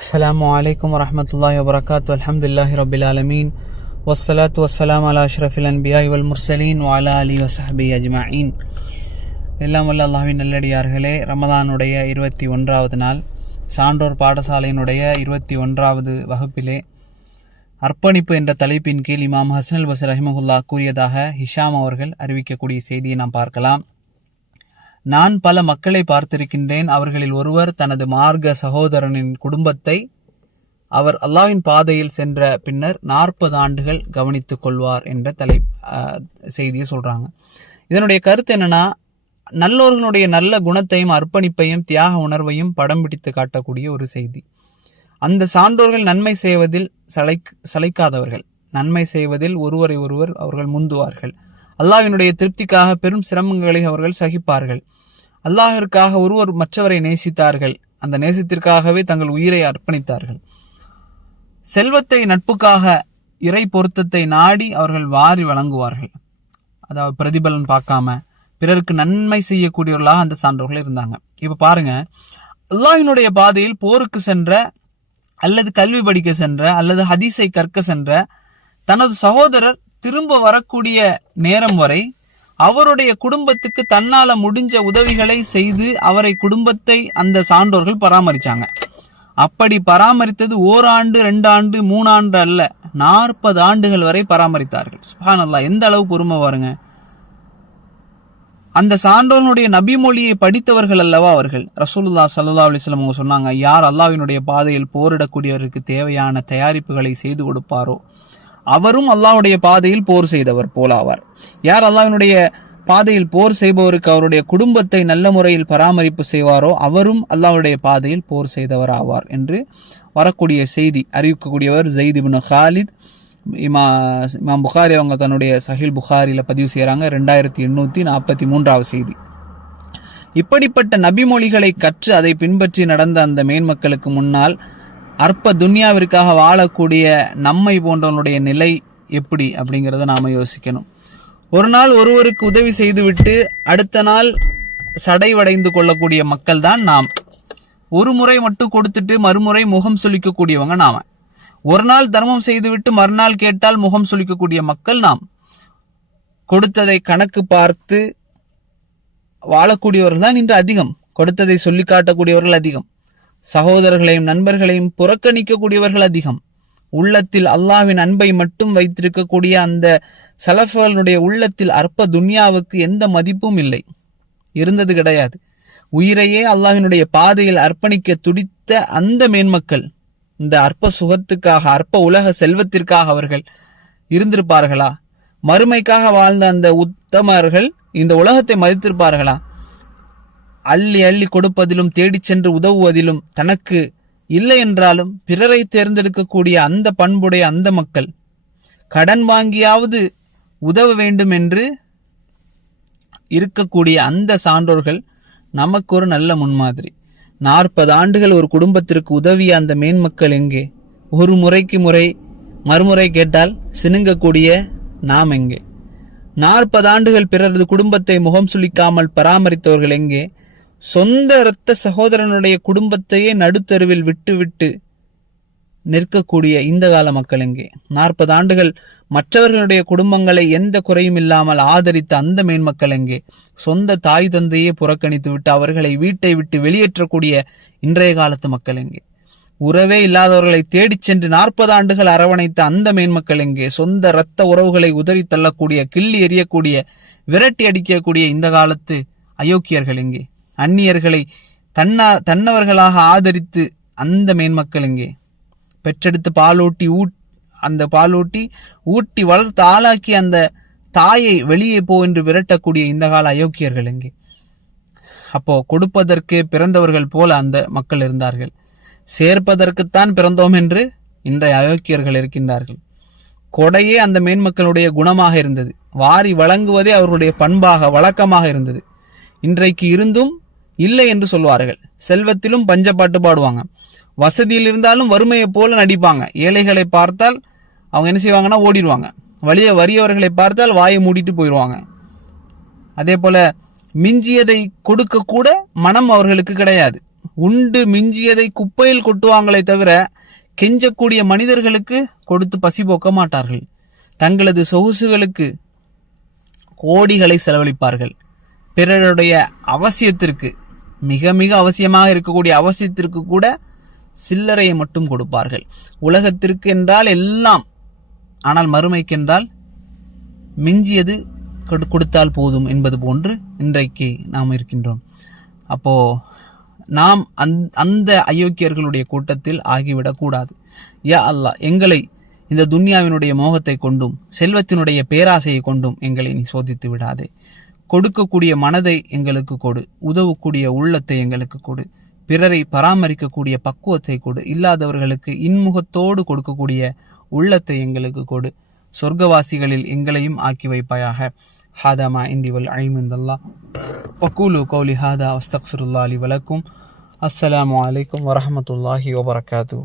அஸ்ஸலாமு அலைக்கும் வரஹ்மத்துல்லாஹி வபரகாத்துஹு. அல்ஹம்துலில்லாஹி ரப்பில் ஆலமீன். வஸ்ஸலாத்து வஸ்ஸலாமு அலா அஷ்ரஃபில் அன்பியாஇ வல் முர்ஸலீன் வ அலா ஆலிஹி வஸஹ்பிஹி அஜ்மஈன். எல்லாம் வல்ல அல்லாஹ்வின் நல்லடியார்களே, ரமதானுடைய 21வது நாள், சான்றோர் பாடசாலையினுடைய 21வது வகுப்பிலே அர்ப்பணிப்பு என்ற தலைப்பின் கீழ் இமாம் ஹசன் அல் பஸ்ரி ரஹிமஹுல்லாஹ் கூறியதாக ஹிஷாம் அவர்கள் அறிவிக்கக்கூடிய செய்தியை நாம் பார்க்கலாம். நான் பல மக்களை பார்த்திருக்கின்றேன். அவர்களில் ஒருவர் தனது மார்க்க சகோதரனின் குடும்பத்தை அவர் அல்லாஹ்வின் பாதையில் சென்ற பின்னர் 40 ஆண்டுகள் கவனித்துக் கொள்வார் என்ற செய்தியை சொல்றாங்க. இதனுடைய கருத்து என்னன்னா, நல்லோர்களுடைய நல்ல குணத்தையும் அர்ப்பணிப்பையும் தியாக உணர்வையும் படம் பிடித்து காட்டக்கூடிய ஒரு செய்தி. அந்த சான்றோர்கள் நன்மை செய்வதில் சளைக்காதவர்கள், நன்மை செய்வதில் ஒருவரை ஒருவர் அவர்கள் முந்துவார்கள். அல்லாஹ்வினுடைய திருப்திக்காக பெரும் சிரமங்களை அவர்கள் சகிப்பார்கள். அல்லாஹிற்காக ஒருவர் மற்றவரை நேசித்தார்கள். அந்த நேசத்திற்காகவே தங்கள் உயிரை அர்ப்பணித்தார்கள். செல்வத்தை நட்புக்காக இறை பொருத்தத்தை நாடி அவர்கள் வாரி வழங்குவார்கள். அதாவது பிரதிபலன் பார்க்காம பிறருக்கு நன்மை செய்யக்கூடியவர்களாக அந்த சான்றோர்கள் இருந்தாங்க. இப்ப பாருங்க, அல்லாஹ்வினுடைய பாதையில் போருக்கு சென்ற அல்லது கல்வி படிக்க சென்ற அல்லது ஹதீஸை கற்க சென்ற தனது சகோதரர் திரும்ப வரக்கூடிய நேரம் வரை அவருடைய குடும்பத்துக்கு தன்னால முடிஞ்ச உதவிகளை செய்து அவரை குடும்பத்தை அந்த சான்றோர்கள் பராமரிச்சாங்க. அப்படி பராமரித்தது ஓராண்டு 2 ஆண்டு 3 ஆண்டு அல்ல, 40 ஆண்டுகள் வரை பராமரித்தார்கள். சுப்ஹானல்லாஹ், எந்த அளவு பொறுமை பாருங்க. அந்த சான்றோர்களுடைய நபி மொழியை படித்தவர்கள் அல்லவா அவர்கள். ரசூலுல்லாஹ் ஸல்லல்லாஹு அலைஹி வஸல்லம் அவங்க சொன்னாங்க, யார் அல்லாஹ்வினுடைய பாதையில் போரிடக்கூடியவருக்கு தேவையான தயாரிப்புகளை செய்து கொடுப்பாரோ அவரும் அல்லாஹ்வுடைய பாதையில் போர் செய்தவர் போலாவார். யார் அல்லாஹ்வினுடைய பாதையில் போர் செய்பவருக்கு அவருடைய குடும்பத்தை நல்ல முறையில் பராமரிப்பு செய்வாரோ அவரும் அல்லாஹ்வுடைய பாதையில் போர் செய்தவர் ஆவார் என்று வரக்கூடிய செய்தி அறிவிக்கக்கூடியவர் ஸைத் இப்னு காலித். இமாம் புகாரி அவங்க தன்னுடைய சஹீல் புகாரில பதிவு செய்யறாங்க. 2843வது செய்தி. இப்படிப்பட்ட நபி மொழிகளை கற்று அதை பின்பற்றி நடந்த அந்த மேன்மக்களுக்கு முன்னால் அற்ப துன்யாவிற்காக வாழக்கூடிய நம்மை போன்றவனுடைய நிலை எப்படி அப்படிங்கிறத நாம யோசிக்கணும். ஒரு நாள் ஒருவருக்கு உதவி செய்துவிட்டு அடுத்த நாள் சடைவடைந்து கொள்ளக்கூடிய மக்கள் தான் நாம். ஒரு முறை மட்டும் கொடுத்துட்டு மறுமுறை முகம் சுளிக்கக்கூடியவங்க நாம. ஒரு நாள் தர்மம் செய்துவிட்டு மறுநாள் கேட்டால் முகம் சுளிக்கக்கூடிய மக்கள் நாம். கொடுத்ததை கணக்கு பார்த்து வாழக்கூடியவர்கள் தான் இன்று அதிகம். கொடுத்ததை சொல்லி காட்டக்கூடியவர்கள் அதிகம். சகோதரர்களையும் நண்பர்களையும் புறக்கணிக்கக்கூடியவர்கள் அதிகம். உள்ளத்தில் அல்லாஹ்வின் அன்பை மட்டும் வைத்திருக்கக்கூடிய அந்த சலஃபர்களுடைய உள்ளத்தில் அற்ப துன்யாவுக்கு எந்த மதிப்பும் இல்லை, இருந்தது கிடையாது. உயிரையே அல்லாஹ்வினுடைய பாதையில் அர்ப்பணிக்க துடித்த அந்த மேன்மக்கள் இந்த அற்ப சுகத்துக்காக அற்ப உலக செல்வத்திற்காக அவர்கள் இருந்திருப்பார்களா? மறுமைக்காக வாழ்ந்த அந்த உத்தமர்கள் இந்த உலகத்தை மதித்திருப்பார்களா? அள்ளி அள்ளி கொடுப்பதிலும் தேடிச் சென்று உதவுவதிலும் தனக்கு இல்லை என்றாலும் பிறரை தேர்ந்தெடுக்கக்கூடிய அந்த பண்புடைய அந்த மக்கள் கடன் வாங்கியாவது உதவ வேண்டும் என்று இருக்கக்கூடிய அந்த சான்றோர்கள் நமக்கு ஒரு நல்ல முன்மாதிரி. 40 ஆண்டுகள் ஒரு குடும்பத்திற்கு உதவிய அந்த மேன்மக்கள் எங்கே? ஒரு முறைக்கு முறை மறுமுறை கேட்டால் சினுங்கக்கூடிய நாம் எங்கே? 40 ஆண்டுகள் பிறரது குடும்பத்தை முகம் சுளிக்காமல் பராமரித்தவர்கள் எங்கே? சொந்த இரத்த சகோதரனுடைய குடும்பத்தையே நடுத்தருவில் விட்டு நிற்கக்கூடிய இந்த கால மக்கள் எங்கே? 40 ஆண்டுகள் மற்றவர்களுடைய குடும்பங்களை எந்த குறையும் இல்லாமல் ஆதரித்த அந்த மேன்மக்கள் எங்கே? சொந்த தாய் தந்தையே புறக்கணித்து விட்டு அவர்களை வீட்டை விட்டு வெளியேற்றக்கூடிய இன்றைய காலத்து மக்கள் எங்கே? உறவே இல்லாதவர்களை தேடிச் சென்று 40 ஆண்டுகள் அரவணைத்த அந்த மேன்மக்கள் எங்கே? சொந்த இரத்த உறவுகளை உதறி தள்ளக்கூடிய, கிள்ளி எறியக்கூடிய, விரட்டி அடிக்கக்கூடிய இந்த காலத்து அயோக்கியர்கள் எங்கே? அந்நியர்களை தன்னவர்களாக ஆதரித்து அந்த மேன்மக்கள் எங்கே? பெற்றெடுத்து பாலூட்டி ஊட்டி வளர்த்து ஆளாக்கி அந்த தாயை வெளியே போ என்று விரட்டக்கூடிய இந்த கால அயோக்கியர்கள் எங்கே? அப்போ கொடுப்பதற்கு பிறந்தவர்கள் போல அந்த மக்கள் இருந்தார்கள். சேர்ப்பதற்குத்தான் பிறந்தோம் என்று இன்றைய அயோக்கியர்கள் இருக்கின்றார்கள். கொடையே அந்த மேன்மக்களுடைய குணமாக இருந்தது. வாரி வழங்குவதே அவர்களுடைய பண்பாக வழக்கமாக இருந்தது. இன்றைக்கு இருந்தும் இல்லை என்று சொல்வார்கள். செல்வத்திலும் பஞ்சப்பாட்டு பாடுவாங்க. வசதியில் இருந்தாலும் வறுமையை போல நடிப்பாங்க. ஏழைகளை பார்த்தால் அவங்க என்ன செய்வாங்கன்னா ஓடிடுவாங்க. வறியவர்களை பார்த்தால் வாயை மூடிட்டு போயிடுவாங்க. அதே போல மிஞ்சியதை கொடுக்க கூட மனம் அவர்களுக்கு கிடையாது. உண்டு மிஞ்சியதை குப்பையில் கொட்டுவாங்களே தவிர கெஞ்சக்கூடிய மனிதர்களுக்கு கொடுத்து பசி போக்க மாட்டார்கள். தங்களது சொகுசுகளுக்கு கோடிகளை செலவழிப்பார்கள். பிறருடைய அவசியத்திற்கு, மிக மிக அவசியமாக இருக்கக்கூடிய அவசியத்திற்கு கூட சில்லறையை மட்டும் கொடுப்பார்கள். உலகத்திற்கு என்றால் எல்லாம், ஆனால் மறுமைக்கென்றால் மிஞ்சியது கொடுத்தால் போதும் என்பது போன்று இன்றைக்கு நாம் இருக்கின்றோம். அப்போ நாம் அந்த அயோக்கியர்களுடைய கூட்டத்தில் ஆகிவிடக் கூடாது. யா அல்லாஹ், எங்களை இந்த துன்யாவினுடைய மோகத்தை கொண்டும் செல்வத்தினுடைய பேராசையை கொண்டும் எங்களை நீ சோதித்து விடாதே. கொடுக்கக்கூடிய மனதை எங்களுக்கு கொடு, உதவக்கூடிய உள்ளத்தை எங்களுக்கு கொடு, பிறரை பராமரிக்கக்கூடிய பக்குவத்தை கொடு, இல்லாதவர்களுக்கு இன்முகத்தோடு கொடுக்கக்கூடிய உள்ளத்தை எங்களுக்கு கொடு. சொர்க்கவாசிகளில் எங்களையும் ஆக்கி வைப்பாயாக. ஹாதா மா இந்தி வல் இல்மு இந்தல்லாஹ் வகூலு கௌலி ஹாதா வஸ்தக்ஃபிருல்லாஹி லி வலக்கும். அஸ்ஸலாமு அலைக்கும் வரஹ்மத்துல்லாஹி வபரகாத்துஹு.